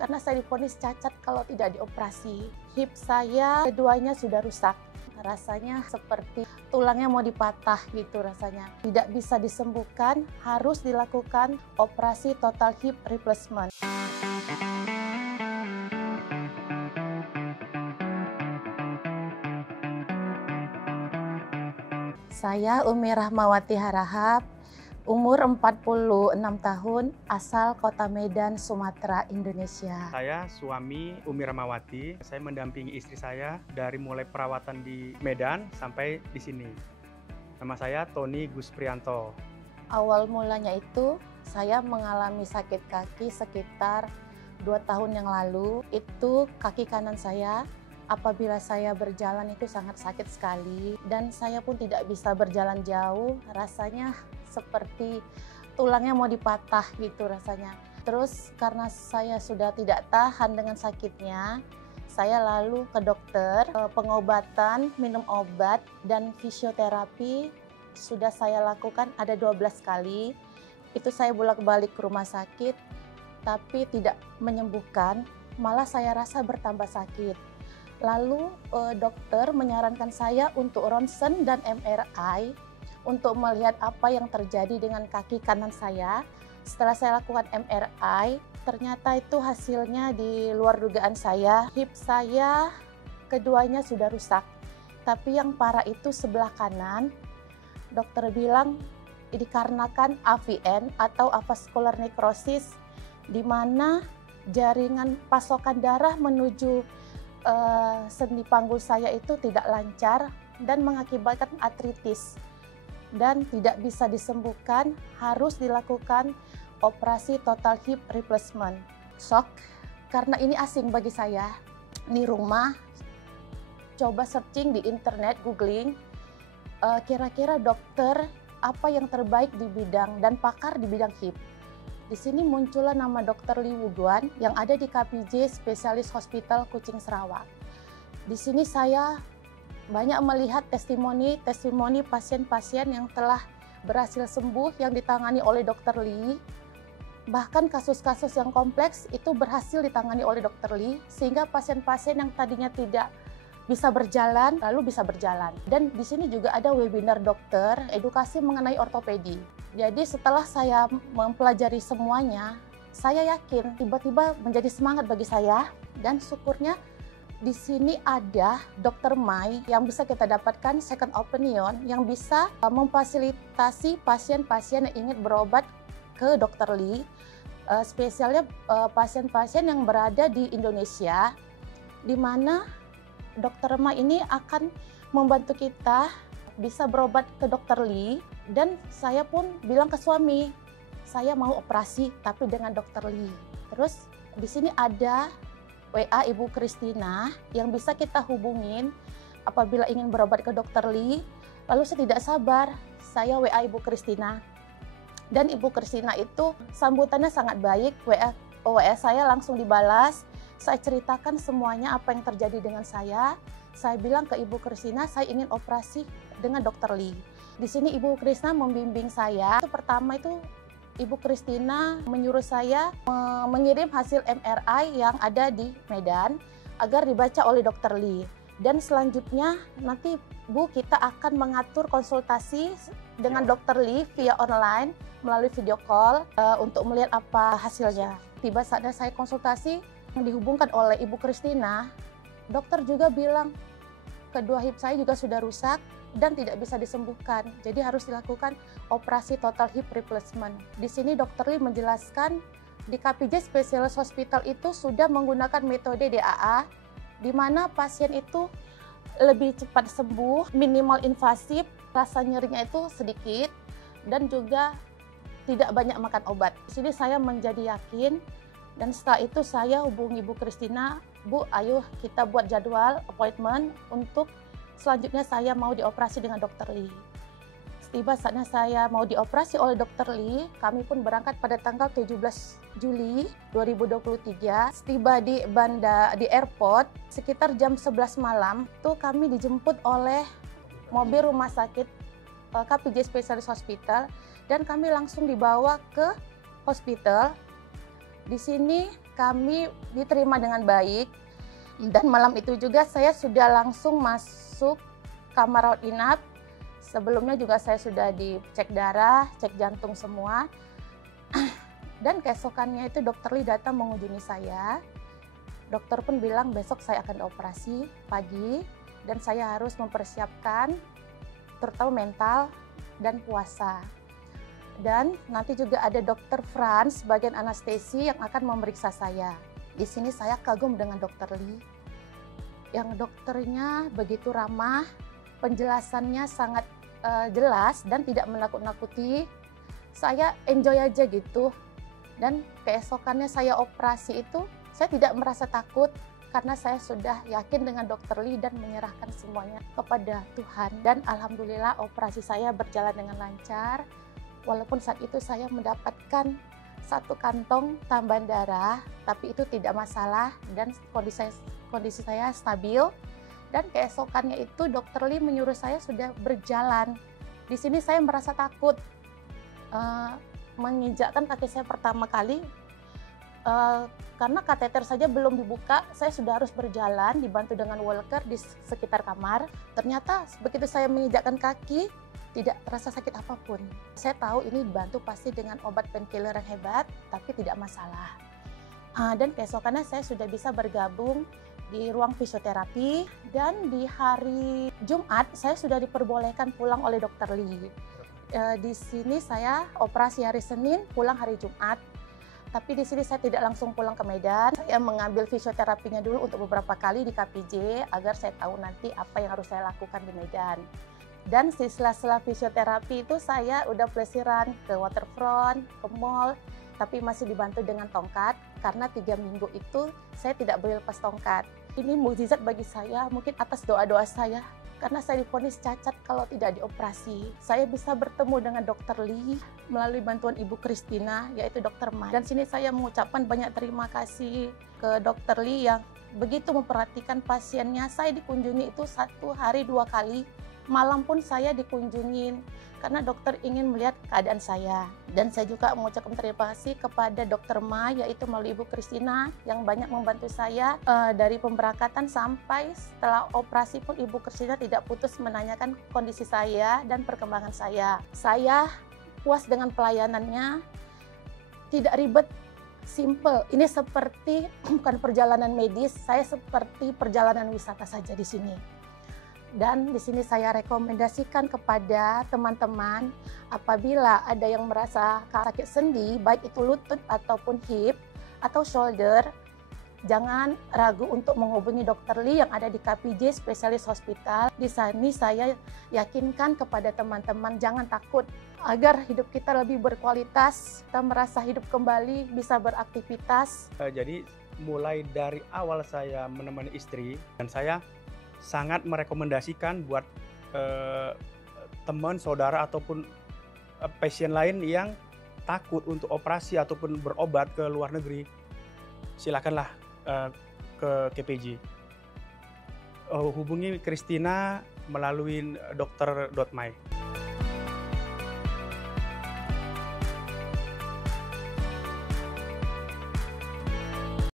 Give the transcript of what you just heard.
karena saya divonis cacat kalau tidak dioperasi. Hip saya keduanya sudah rusak. Rasanya seperti tulangnya mau dipatah gitu rasanya. Tidak bisa disembuhkan, harus dilakukan operasi total hip replacement. Saya Umi Rahmawati Harahap, umur 46 tahun, asal Kota Medan, Sumatera, Indonesia. Saya suami Umi Rahmawati, saya mendampingi istri saya dari mulai perawatan di Medan sampai di sini. Nama saya Tony Gus Prianto. Awal mulanya itu saya mengalami sakit kaki sekitar 2 tahun yang lalu. Itu kaki kanan saya. Apabila saya berjalan itu sangat sakit sekali dan saya pun tidak bisa berjalan jauh, rasanya seperti tulangnya mau dipatah gitu rasanya. Terus karena saya sudah tidak tahan dengan sakitnya, saya lalu ke dokter, pengobatan, minum obat dan fisioterapi sudah saya lakukan ada 12 kali. Itu saya bolak-balik ke rumah sakit tapi tidak menyembuhkan, malah saya rasa bertambah sakit. Lalu dokter menyarankan saya untuk ronsen dan MRI untuk melihat apa yang terjadi dengan kaki kanan saya. Setelah saya lakukan MRI, ternyata itu hasilnya di luar dugaan saya. Hip saya keduanya sudah rusak, tapi yang parah itu sebelah kanan. Dokter bilang dikarenakan AVN atau avascular necrosis, di mana jaringan pasokan darah menuju sendi panggul saya itu tidak lancar dan mengakibatkan artritis dan tidak bisa disembuhkan, harus dilakukan operasi total hip replacement. Shock karena ini asing bagi saya. Di rumah coba searching di internet, googling kira-kira dokter apa yang terbaik di bidang dan pakar di bidang hip. Di sini muncullah nama Dr. Lee Wuguan yang ada di KPJ Specialist Hospital Kucing Sarawak. Di sini saya banyak melihat testimoni pasien-pasien yang telah berhasil sembuh yang ditangani oleh Dr. Lee. Bahkan kasus-kasus yang kompleks itu berhasil ditangani oleh Dr. Lee, sehingga pasien-pasien yang tadinya tidak bisa berjalan, lalu bisa berjalan. Dan di sini juga ada webinar dokter, edukasi mengenai ortopedi. Jadi setelah saya mempelajari semuanya, saya yakin tiba-tiba menjadi semangat bagi saya. Dan syukurnya di sini ada Dr. Mai yang bisa kita dapatkan second opinion, yang bisa memfasilitasi pasien-pasien yang ingin berobat ke Dr. Lee. Spesialnya pasien-pasien yang berada di Indonesia, di mana Dr. Mai ini akan membantu kita bisa berobat ke Dr. Lee. Dan saya pun bilang ke suami, saya mau operasi tapi dengan Dr. Lee. Terus di sini ada WA Ibu Kristina yang bisa kita hubungin apabila ingin berobat ke Dr. Lee. Lalu saya tidak sabar, saya WA Ibu Kristina. Dan Ibu Kristina itu sambutannya sangat baik, WA saya langsung dibalas. Saya ceritakan semuanya apa yang terjadi dengan saya. Saya bilang ke Ibu Kristina, saya ingin operasi dengan Dr. Lee. Di sini Ibu Kristina membimbing saya. Pertama itu Ibu Kristina menyuruh saya mengirim hasil MRI yang ada di Medan agar dibaca oleh Dr. Lee. Dan selanjutnya nanti Bu kita akan mengatur konsultasi dengan Dr. Lee via online melalui video call untuk melihat apa hasilnya. Tiba saatnya saya konsultasi yang dihubungkan oleh Ibu Kristina, dokter juga bilang kedua hip saya juga sudah rusak dan tidak bisa disembuhkan. Jadi harus dilakukan operasi total hip replacement. Di sini Dr. Lee menjelaskan di KPJ Specialist Hospital itu sudah menggunakan metode DAA, di mana pasien itu lebih cepat sembuh, minimal invasif, rasa nyerinya itu sedikit, dan juga tidak banyak makan obat. Di sini saya menjadi yakin, dan setelah itu saya hubungi Bu Kristina, Bu ayo kita buat jadwal appointment untuk selanjutnya saya mau dioperasi dengan Dr. Lee. Tiba saatnya saya mau dioperasi oleh Dr. Lee, kami pun berangkat pada tanggal 17 Juli 2023. Tiba di airport sekitar jam 11 malam, tuh kami dijemput oleh mobil rumah sakit KPJ Specialist Hospital dan kami langsung dibawa ke hospital. Di sini kami diterima dengan baik. Dan malam itu juga saya sudah langsung masuk kamar rawat inap. Sebelumnya juga saya sudah dicek darah, cek jantung semua. Dan keesokannya itu Dokter Lee datang mengunjungi saya. Dokter pun bilang besok saya akan operasi pagi dan saya harus mempersiapkan terutama mental dan puasa. Dan nanti juga ada Dokter Franz bagian anestesi yang akan memeriksa saya. Di sini saya kagum dengan Dokter Lee. Yang dokternya begitu ramah, penjelasannya sangat jelas dan tidak menakut-nakuti. Saya enjoy aja gitu. Dan keesokannya saya operasi itu, saya tidak merasa takut karena saya sudah yakin dengan Dokter Lee dan menyerahkan semuanya kepada Tuhan. Dan alhamdulillah operasi saya berjalan dengan lancar. Walaupun saat itu saya mendapatkan 1 kantong tambahan darah, tapi itu tidak masalah dan kondisi saya stabil. Dan keesokannya itu Dokter Lee menyuruh saya sudah berjalan. Di sini saya merasa takut menginjakkan kaki saya pertama kali. Karena kateter saja belum dibuka, saya sudah harus berjalan dibantu dengan walker di sekitar kamar. Ternyata begitu saya menginjakkan kaki, tidak terasa sakit apapun. Saya tahu ini dibantu pasti dengan obat painkiller yang hebat, tapi tidak masalah. Dan keesokannya saya sudah bisa bergabung di ruang fisioterapi. Dan di hari Jumat saya sudah diperbolehkan pulang oleh Dokter Lee. Di sini saya operasi hari Senin, pulang hari Jumat. Tapi di sini saya tidak langsung pulang ke Medan. Saya mengambil fisioterapinya dulu untuk beberapa kali di KPJ agar saya tahu nanti apa yang harus saya lakukan di Medan. Dan setelah fisioterapi itu saya udah pelesiran ke waterfront, ke mall, tapi masih dibantu dengan tongkat karena 3 minggu itu saya tidak boleh lepas tongkat. Ini mukjizat bagi saya, mungkin atas doa-doa saya. Karena saya divonis cacat kalau tidak dioperasi. Saya bisa bertemu dengan Dokter Lee melalui bantuan Ibu Christina, yaitu Dokter Mai. Dan sini saya mengucapkan banyak terima kasih ke Dokter Lee yang begitu memperhatikan pasiennya. Saya dikunjungi itu 1 hari 2 kali. Malam pun saya dikunjungin karena dokter ingin melihat keadaan saya. Dan saya juga mengucapkan terima kasih kepada Dokter Mai, yaitu melalui Ibu Christina yang banyak membantu saya dari pemberangkatan sampai setelah operasi pun Ibu Christina tidak putus menanyakan kondisi saya dan perkembangan saya. Saya puas dengan pelayanannya, tidak ribet, simple. Ini seperti bukan perjalanan medis, saya seperti perjalanan wisata saja di sini. Dan di sini saya rekomendasikan kepada teman-teman apabila ada yang merasa sakit sendi, baik itu lutut ataupun hip atau shoulder, jangan ragu untuk menghubungi Dokter Lee yang ada di KPJ Specialist Hospital. Di sini saya yakinkan kepada teman-teman jangan takut agar hidup kita lebih berkualitas, kita merasa hidup kembali, bisa beraktivitas. Jadi mulai dari awal saya menemani istri dan saya sangat merekomendasikan buat teman, saudara ataupun pasien lain yang takut untuk operasi ataupun berobat ke luar negeri, silakanlah ke KPJ. Hubungi Christina melalui Dr. Mai.